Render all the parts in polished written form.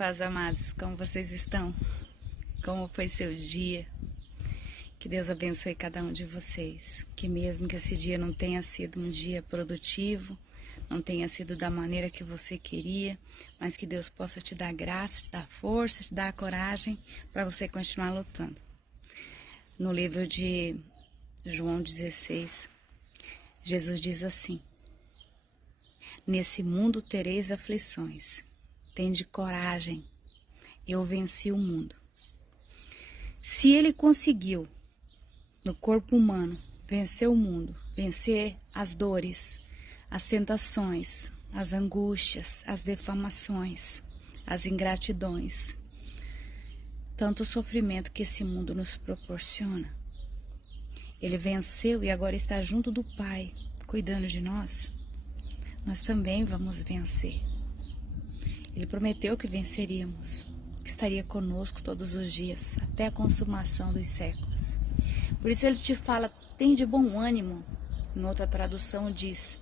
paz, amados, como vocês estão? Como foi seu dia? Que Deus abençoe cada um de vocês. Que mesmo que esse dia não tenha sido um dia produtivo, não tenha sido da maneira que você queria, mas que Deus possa te dar graça, te dar força, te dar coragem para você continuar lutando. No livro de João 16, Jesus diz assim: nesse mundo tereis aflições, tende coragem, eu venci o mundo. Se ele conseguiu, no corpo humano, vencer o mundo, vencer as dores, as tentações, as angústias, as defamações, as ingratidões, tanto sofrimento que esse mundo nos proporciona, ele venceu e agora está junto do Pai, cuidando de nós. Nós também vamos vencer. Ele prometeu que venceríamos, que estaria conosco todos os dias, até a consumação dos séculos. Por isso ele te fala, tem de bom ânimo. Em outra tradução diz,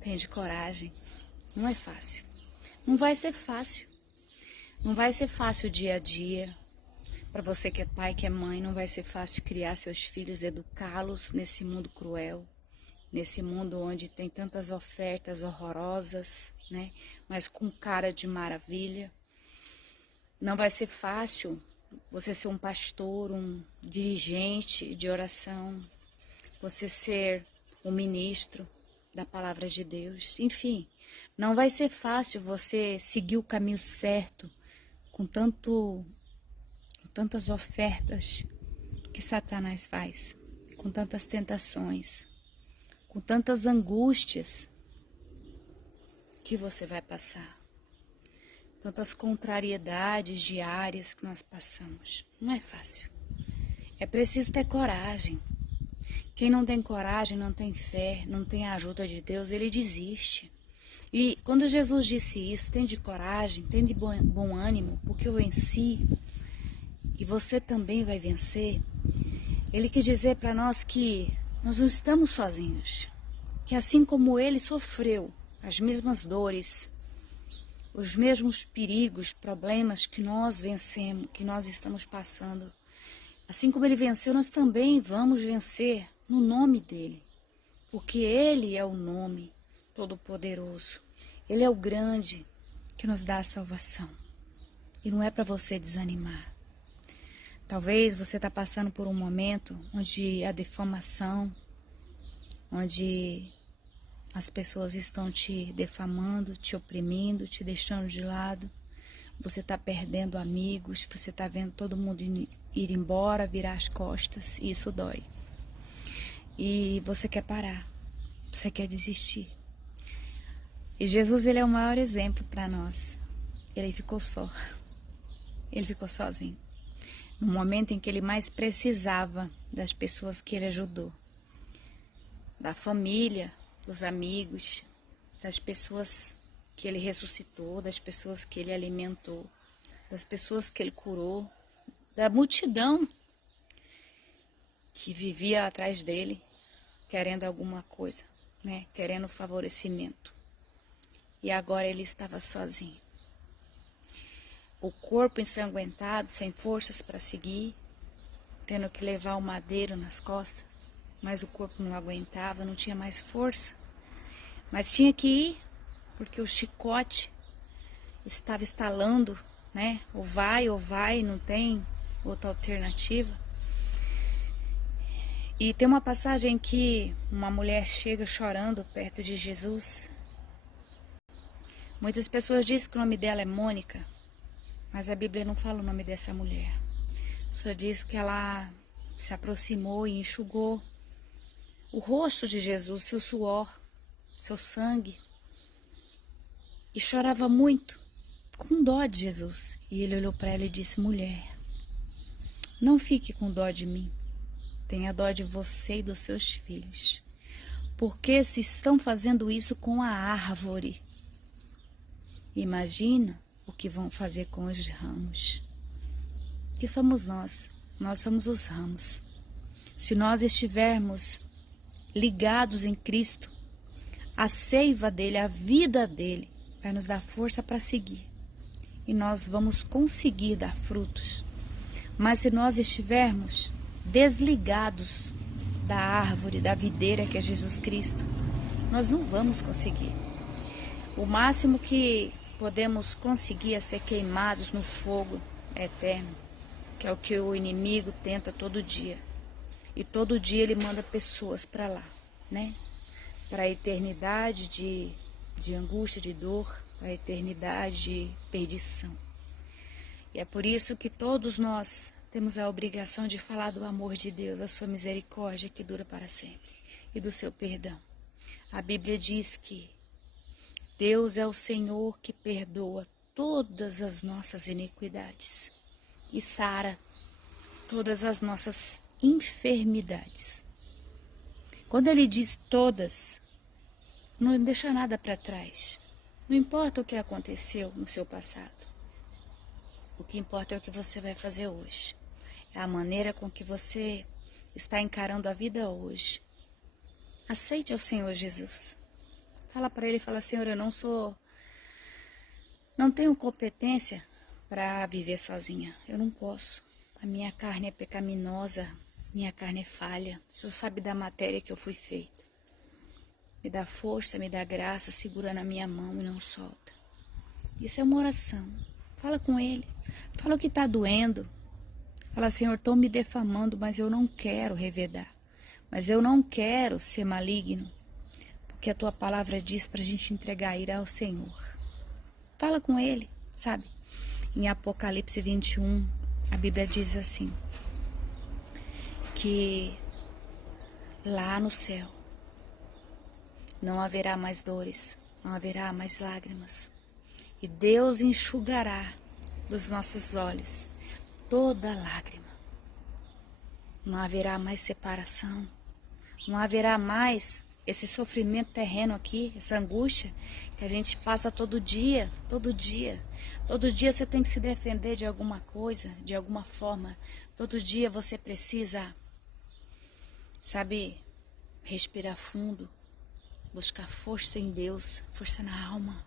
tem de coragem. Não é fácil. Não vai ser fácil. Não vai ser fácil o dia a dia. Para você que é pai, que é mãe, não vai ser fácil criar seus filhos, educá-los nesse mundo cruel. Nesse mundo onde tem tantas ofertas horrorosas, né? Mas com cara de maravilha. Não vai ser fácil você ser um pastor, um dirigente de oração, você ser um ministro da palavra de Deus. Enfim, não vai ser fácil você seguir o caminho certo com tantas ofertas que Satanás faz, com tantas tentações, com tantas angústias que você vai passar, tantas contrariedades diárias que nós passamos. Não é fácil. É preciso ter coragem. Quem não tem coragem, não tem fé, não tem a ajuda de Deus, ele desiste. E quando Jesus disse isso, tem de coragem, tem de bom ânimo, porque eu venci e você também vai vencer, ele quis dizer para nós que nós não estamos sozinhos, que assim como ele sofreu as mesmas dores, os mesmos perigos, problemas que nós vencemos, que nós estamos passando, assim como ele venceu, nós também vamos vencer no nome dele, porque ele é o nome todo-poderoso, ele é o grande que nos dá a salvação, e não é para você desanimar. Talvez você está passando por um momento onde a defamação, onde as pessoas estão te defamando, te oprimindo, te deixando de lado. Você está perdendo amigos, você está vendo todo mundo ir embora, virar as costas, e isso dói. E você quer parar, você quer desistir. E Jesus, ele é o maior exemplo para nós. Ele ficou só, ele ficou sozinho. No momento em que ele mais precisava das pessoas que ele ajudou, da família, dos amigos, das pessoas que ele ressuscitou, das pessoas que ele alimentou, das pessoas que ele curou, da multidão que vivia atrás dele, querendo alguma coisa, né? Querendo favorecimento. E agora ele estava sozinho. O corpo ensanguentado, sem forças para seguir, tendo que levar o madeiro nas costas, mas o corpo não aguentava, não tinha mais força. Mas tinha que ir, porque o chicote estava estalando, né? Ou vai, não tem outra alternativa. E tem uma passagem que uma mulher chega chorando perto de Jesus. Muitas pessoas dizem que o nome dela é Mônica, mas a Bíblia não fala o nome dessa mulher. Só diz que ela se aproximou e enxugou o rosto de Jesus, seu suor, seu sangue. E chorava muito, com dó de Jesus. E ele olhou para ela e disse: mulher, não fique com dó de mim. Tenha dó de você e dos seus filhos. Porque se estão fazendo isso com a árvore, imagina o que vão fazer com os ramos. Que somos nós somos os ramos. Se nós estivermos ligados em Cristo, a seiva dele, a vida dele, vai nos dar força para seguir. e nós vamos conseguir dar frutos. Mas se nós estivermos desligados da árvore, da videira que é Jesus Cristo, nós não vamos conseguir. O máximo que podemos conseguir é ser queimados no fogo eterno, que é o que o inimigo tenta todo dia. E todo dia ele manda pessoas para lá, né? Para a eternidade de angústia, de dor, para a eternidade de perdição. E é por isso que todos nós temos a obrigação de falar do amor de Deus, da sua misericórdia que dura para sempre e do seu perdão. A Bíblia diz que Deus é o Senhor que perdoa todas as nossas iniquidades e sara todas as nossas enfermidades. Quando ele diz todas, não deixa nada para trás. Não importa o que aconteceu no seu passado. O que importa é o que você vai fazer hoje. É a maneira com que você está encarando a vida hoje. Aceite ao Senhor Jesus. Fala para ele, fala: Senhor, eu não tenho competência para viver sozinha. Eu não posso. A minha carne é pecaminosa, minha carne é falha. O Senhor sabe da matéria que eu fui feita. Me dá força, me dá graça, segura na minha mão e não solta. Isso é uma oração. Fala com ele. Fala o que está doendo. Fala: Senhor, estou me defamando, mas eu não quero revedar. Mas eu não quero ser maligno. Porque a tua palavra diz para a gente entregar a ira ao Senhor. Fala com ele, sabe? Em Apocalipse 21, a Bíblia diz assim, que lá no céu não haverá mais dores, não haverá mais lágrimas. E Deus enxugará dos nossos olhos toda lágrima. Não haverá mais separação, não haverá mais esse sofrimento terreno aqui, essa angústia que a gente passa todo dia, todo dia. Todo dia você tem que se defender de alguma coisa, de alguma forma. Todo dia você precisa, sabe, respirar fundo, buscar força em Deus, força na alma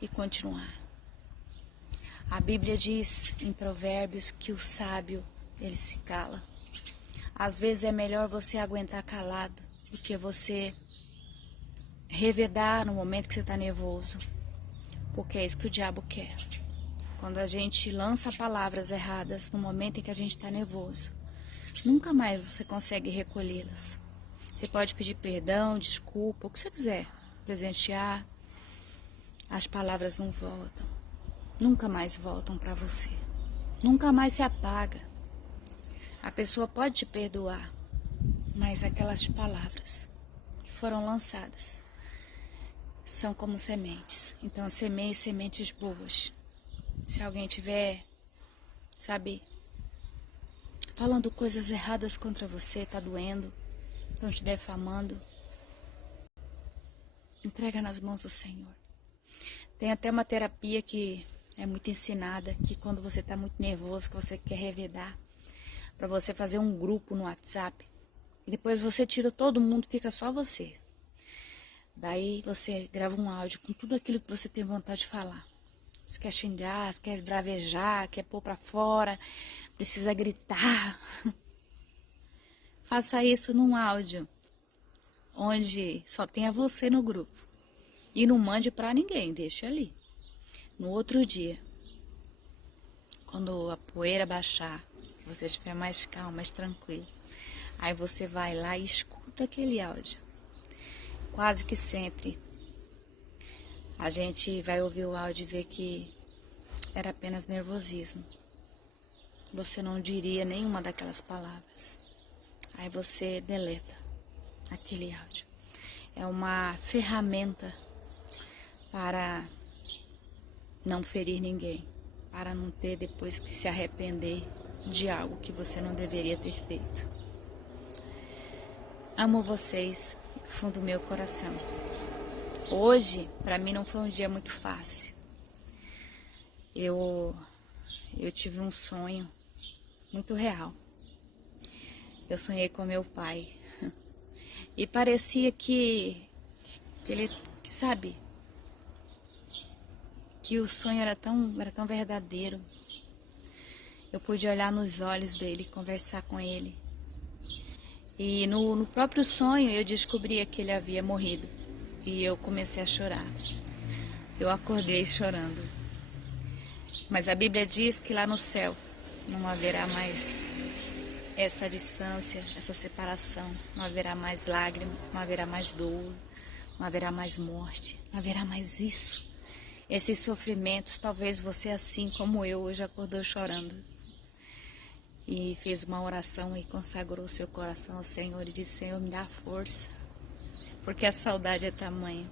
e continuar. A Bíblia diz em Provérbios que o sábio, ele se cala. Às vezes é melhor você aguentar calado do que você revedar no momento que você está nervoso. Porque é isso que o diabo quer. Quando a gente lança palavras erradas no momento em que a gente está nervoso, nunca mais você consegue recolhê-las. Você pode pedir perdão, desculpa, o que você quiser, presentear. As palavras não voltam. Nunca mais voltam para você. Nunca mais se apaga. A pessoa pode te perdoar, mas aquelas palavras que foram lançadas são como sementes. Então, sementes boas. Se alguém tiver, sabe, falando coisas erradas contra você, tá doendo, estão te defamando, entrega nas mãos do Senhor. Tem até uma terapia que é muito ensinada, que quando você está muito nervoso, que você quer revedar, para você fazer um grupo no WhatsApp, e depois você tira todo mundo, fica só você. Daí você grava um áudio com tudo aquilo que você tem vontade de falar. Você quer xingar, você quer bravejar, quer pôr para fora, precisa gritar. Faça isso num áudio, onde só tenha você no grupo. E não mande para ninguém, deixa ali. No outro dia, quando a poeira baixar, você estiver mais calmo, mais tranquilo, aí você vai lá e escuta aquele áudio. Quase que sempre a gente vai ouvir o áudio e ver que era apenas nervosismo. Você não diria nenhuma daquelas palavras. Aí você deleta aquele áudio. É uma ferramenta para não ferir ninguém, para não ter depois que se arrepender de algo que você não deveria ter feito. Amo vocês do fundo do meu coração. Hoje, para mim, não foi um dia muito fácil. Eu tive um sonho muito real. Eu sonhei com meu pai. E parecia que ele, sabe, que o sonho era tão verdadeiro. Eu pude olhar nos olhos dele, conversar com ele. E no próprio sonho eu descobria que ele havia morrido. E eu comecei a chorar. Eu acordei chorando. Mas a Bíblia diz que lá no céu não haverá mais essa distância, essa separação. Não haverá mais lágrimas, não haverá mais dor, não haverá mais morte, não haverá mais isso. Esses sofrimentos, talvez você assim como eu hoje acordou chorando. E fez uma oração e consagrou seu coração ao Senhor e disse: Senhor, me dá força, porque a saudade é tamanha,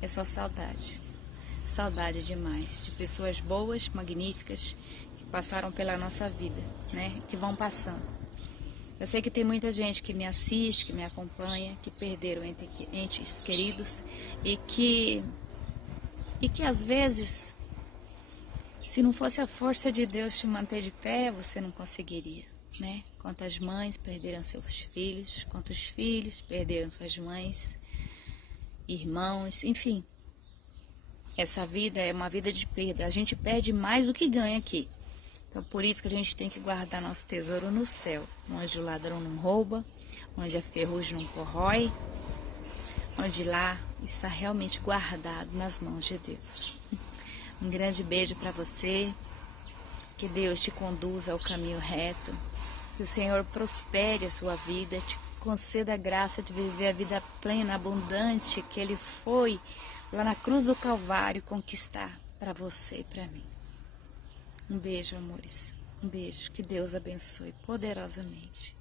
é só saudade, saudade demais, de pessoas boas, magníficas, que passaram pela nossa vida, né, que vão passando. Eu sei que tem muita gente que me assiste, que me acompanha, que perderam entes queridos e que às vezes, se não fosse a força de Deus te manter de pé, você não conseguiria, né? Quantas mães perderam seus filhos, quantos filhos perderam suas mães, irmãos, enfim. Essa vida é uma vida de perda. A gente perde mais do que ganha aqui. Então, por isso que a gente tem que guardar nosso tesouro no céu, onde o ladrão não rouba, onde a ferrugem não corrói, onde lá está realmente guardado nas mãos de Deus. Um grande beijo para você, que Deus te conduza ao caminho reto, que o Senhor prospere a sua vida, te conceda a graça de viver a vida plena, abundante, que Ele foi lá na cruz do Calvário conquistar para você e para mim. Um beijo, amores, um beijo, que Deus abençoe poderosamente.